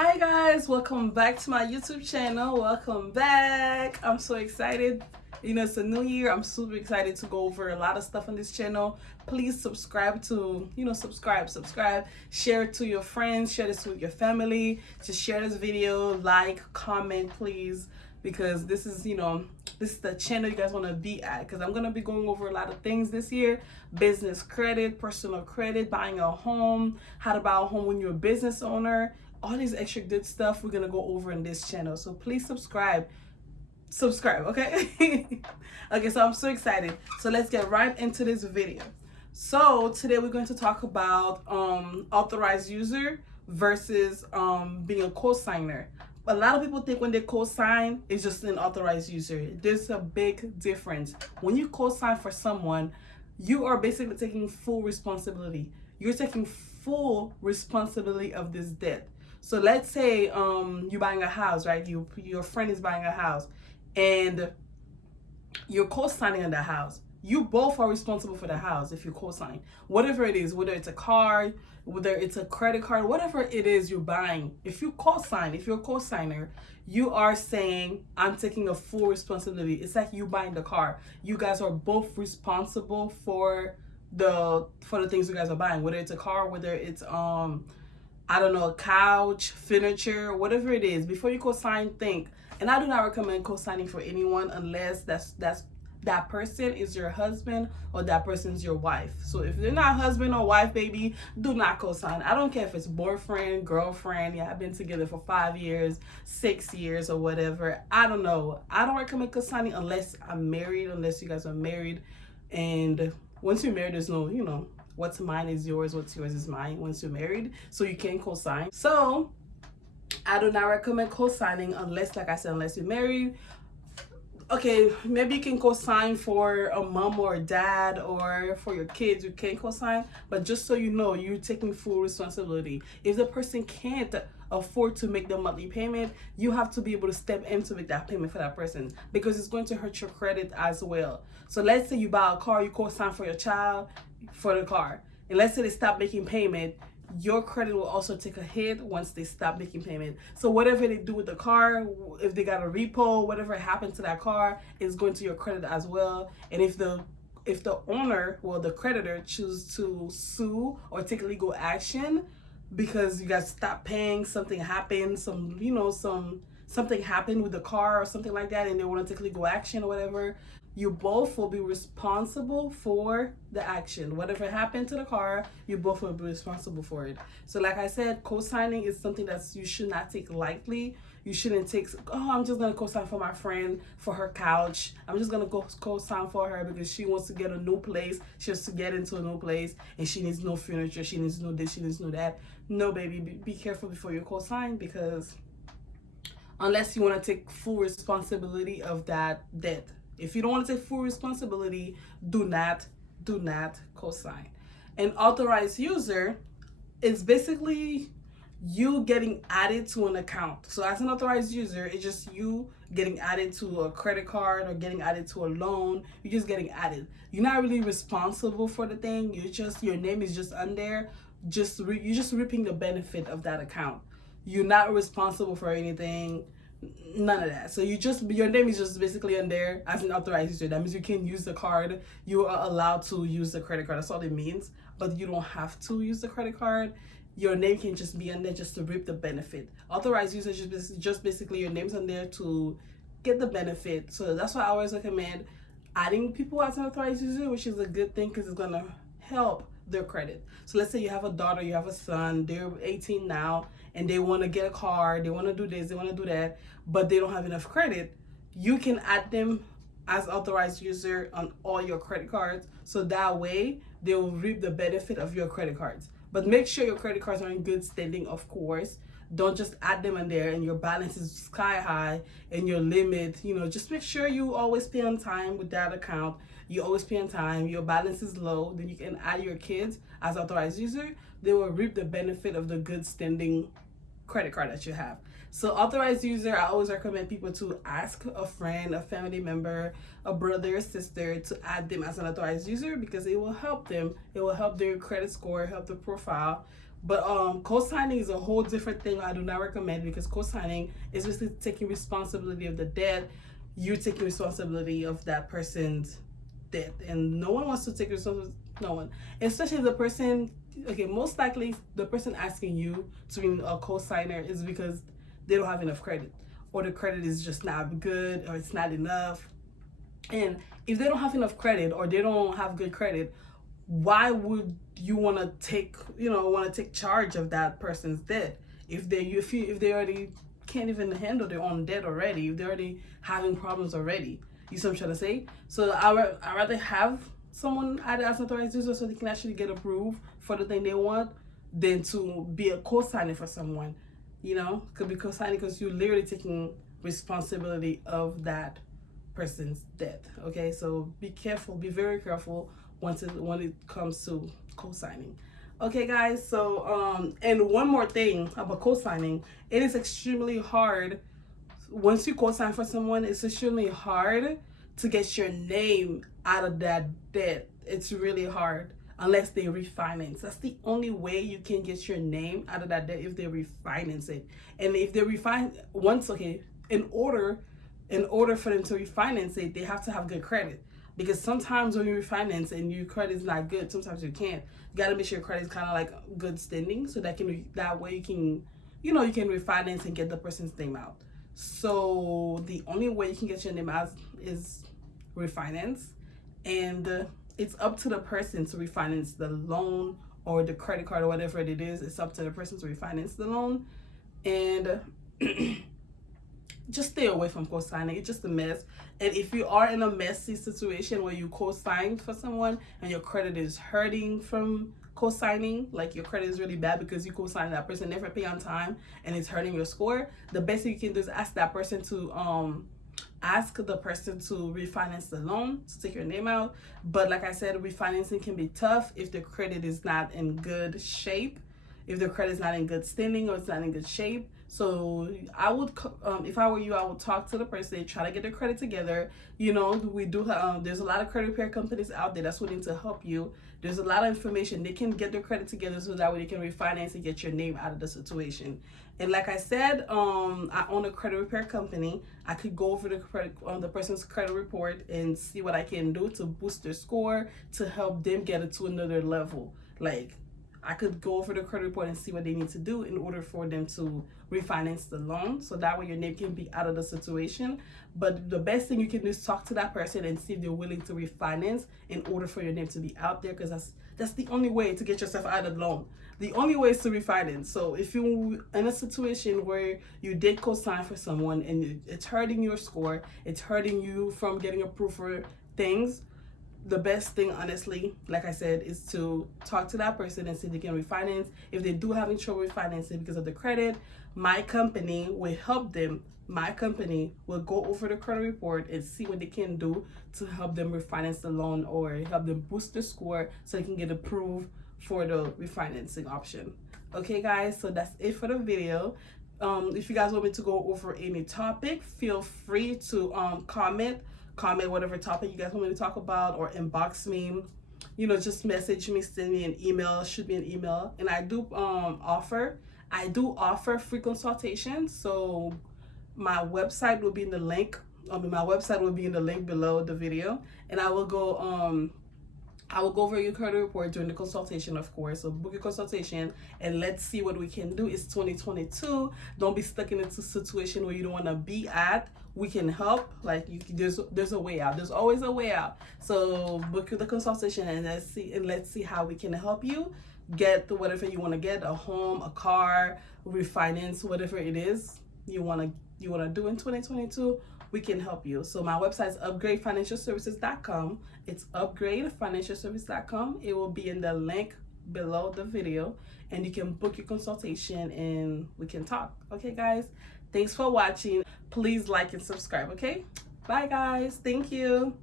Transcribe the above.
Hi guys, welcome back to my YouTube channel. Welcome back. I'm so excited. It's a new year. I'm super excited to go over a lot of stuff on this channel. Please subscribe to, subscribe, share it to your friends, share this with your family. Just share this video, like, comment, please, because this is the channel you guys want to be at, because I'm going to be going over a lot of things this year: business credit, personal credit, buying a home, how to buy a home when you're a business owner, all these extra good stuff we're going to go over in this channel. So please subscribe, okay? Okay, so I'm so excited. So let's get right into this video. So today we're going to talk about authorized user versus being a co-signer. A lot of people think when they co-sign, it's just an authorized user. There's a big difference. When you co-sign for someone, you are basically taking full responsibility. You're taking full responsibility of this debt. So let's say you're buying a house, right? Your friend is buying a house, and you're co-signing on the house. You both are responsible for the house if you co-sign. Whatever it is, whether it's a car, whether it's a credit card, whatever it is you're buying, if you co-sign, if you're a co-signer, you are saying, I'm taking a full responsibility. It's like you buying the car. You guys are both responsible for the things you guys are buying, whether it's a car, whether it's I don't know, a couch, furniture, whatever it is. Before you co-sign, think. And I do not recommend co-signing for anyone unless that person is your husband or that person is your wife. So if they're not husband or wife, baby, do not co-sign. I don't care if it's boyfriend, girlfriend. Yeah, I've been together for 5 years, 6 years, or whatever. I don't know. I don't recommend co-signing unless I'm married, unless you guys are married. And once you're married, there's no, what's mine is yours, what's yours is mine once you're married. So you can co-sign. So I do not recommend co-signing unless, like I said, unless you're married. Okay, maybe you can co-sign for a mom or a dad, or for your kids, you can co-sign. But just so you know, you're taking full responsibility. If the person can't afford to make the monthly payment, you have to be able to step in to make that payment for that person, because it's going to hurt your credit as well. So let's say you buy a car, you co-sign for your child for the car, and let's say they stop making payment, your credit will also take a hit once they stop making payment. So whatever they do with the car, if they got a repo, whatever happened to that car is going to your credit as well. And if the owner, well, the creditor, choose to sue or take legal action because you guys stopped paying, something happened, something happened with the car or something like that, and they want to take legal action or whatever, you both will be responsible for the action. Whatever happened to the car, you both will be responsible for it. So like I said, co-signing is something that you should not take lightly. You shouldn't take, oh, I'm just going to co-sign for my friend for her couch. I'm just going to go co-sign for her because she wants to get a new place. She wants to get into a new place and she needs no furniture. She needs no this, she needs no that. No, baby, be careful before you co-sign, because unless you want to take full responsibility of that debt. If you don't want to take full responsibility, do not co-sign. An authorized user is basically you getting added to an account. So as an authorized user, it's just you getting added to a credit card or getting added to a loan. You're just getting added. You're not really responsible for the thing. Your name is just on there. You're just reaping the benefit of that account. You're not responsible for anything. None of that. So your name is just basically on there as an authorized user. That means you can use the card. You are allowed to use the credit card. That's all it means. But you don't have to use the credit card. Your name can just be on there just to reap the benefit. Authorized user is just basically your name's on there to get the benefit. So that's why I always recommend adding people as an authorized user, which is a good thing because it's gonna help their credit. So let's say you have a daughter, you have a son, they're 18 now, and they want to get a car, they want to do this, they want to do that, but they don't have enough credit. You can add them as authorized user on all your credit cards, so that way they will reap the benefit of your credit cards. But make sure your credit cards are in good standing, of course. Don't just add them in there and your balance is sky high and your limit, just make sure you always pay on time with that account. You always pay on time, your balance is low, then you can add your kids as authorized user. They will reap the benefit of the good standing credit card that you have. So authorized user, I always recommend people to ask a friend, a family member, a brother, a sister to add them as an authorized user, because it will help them. It will help their credit score, help the profile But co-signing is a whole different thing. I do not recommend, because co-signing is basically taking responsibility of the debt. You're taking responsibility of that person's debt, and no one wants to take responsibility. No one, especially if the person. Okay, most likely the person asking you to be a co-signer is because they don't have enough credit, or the credit is just not good, or it's not enough. And if they don't have enough credit, or they don't have good credit, why would you want to take charge of that person's debt if they already can't even handle their own debt already, if they're already having problems already? You see what I'm trying to say? So I rather have someone added as an authorized user so they can actually get approved for the thing they want, than to be a co-signer for someone. Could be co-signing because you're literally taking responsibility of that person's debt. Okay, so be careful, be very careful when it comes to co-signing. Okay, guys, so and one more thing about co-signing: it is extremely hard. Once you co-sign for someone, it's extremely hard to get your name out of that debt. It's really hard unless they refinance. That's the only way you can get your name out of that debt, if they refinance it. And if they in order for them to refinance it, they have to have good credit. Because sometimes when you refinance and your credit is not good, sometimes you can't. You gotta make sure your credit is kind of like good standing, so that way you can refinance and get the person's name out. So the only way you can get your name out is refinance, and it's up to the person to refinance the loan or the credit card or whatever it is. It's up to the person to refinance the loan, and just stay away from co-signing. It's just a mess. And if you are in a messy situation where you co-signed for someone and your credit is hurting from co-signing, like your credit is really bad because you co-signed that person, never pay on time, and it's hurting your score, the best thing you can do is ask the person to refinance the loan, to take your name out. But like I said, refinancing can be tough if the credit is not in good shape, if the credit is not in good standing, or it's not in good shape. So I would, if I were you, I would talk to the person, try to get their credit together. We do there's a lot of credit repair companies out there that's willing to help you. There's a lot of information. They can get their credit together so that way they can refinance and get your name out of the situation. And like I said, I own a credit repair company. I could go over the person's credit report and see what I can do to boost their score, to help them get it to another level. Like, I could go over the credit report and see what they need to do in order for them to refinance the loan, so that way your name can be out of the situation. But the best thing you can do is talk to that person and see if they're willing to refinance in order for your name to be out there, because that's the only way to get yourself out of the loan. The only way is to refinance. So if you're in a situation where you did co-sign for someone and it's hurting your score, it's hurting you from getting approved for things, the best thing, honestly, like I said, is to talk to that person and see if they can refinance. If they do having trouble refinancing because of the credit, my company will help them. My company will go over the credit report and see what they can do to help them refinance the loan, or help them boost the score so they can get approved for the refinancing option. Okay, guys, so that's it for the video. If you guys want me to go over any topic, feel free to comment whatever topic you guys want me to talk about, or inbox me. Just message me, send me an email, shoot me an email. And I do offer free consultations. So my website will be in the link. My website will be in the link below the video, and I will go over your credit report during the consultation, of course. So book your consultation and let's see what we can do. It's 2022. Don't be stuck in a situation where you don't want to be at. We can help. Like, there's a way out. There's always a way out. So book the consultation and let's see how we can help you get whatever you want to get: a home, a car, refinance, whatever it is you want to do in 2022. We can help you. So my website is upgradefinancialservices.com. It's upgradefinancialservices.com. It will be in the link below the video, and you can book your consultation and we can talk. Okay, guys, thanks for watching. Please like and subscribe. Okay, bye guys. Thank you.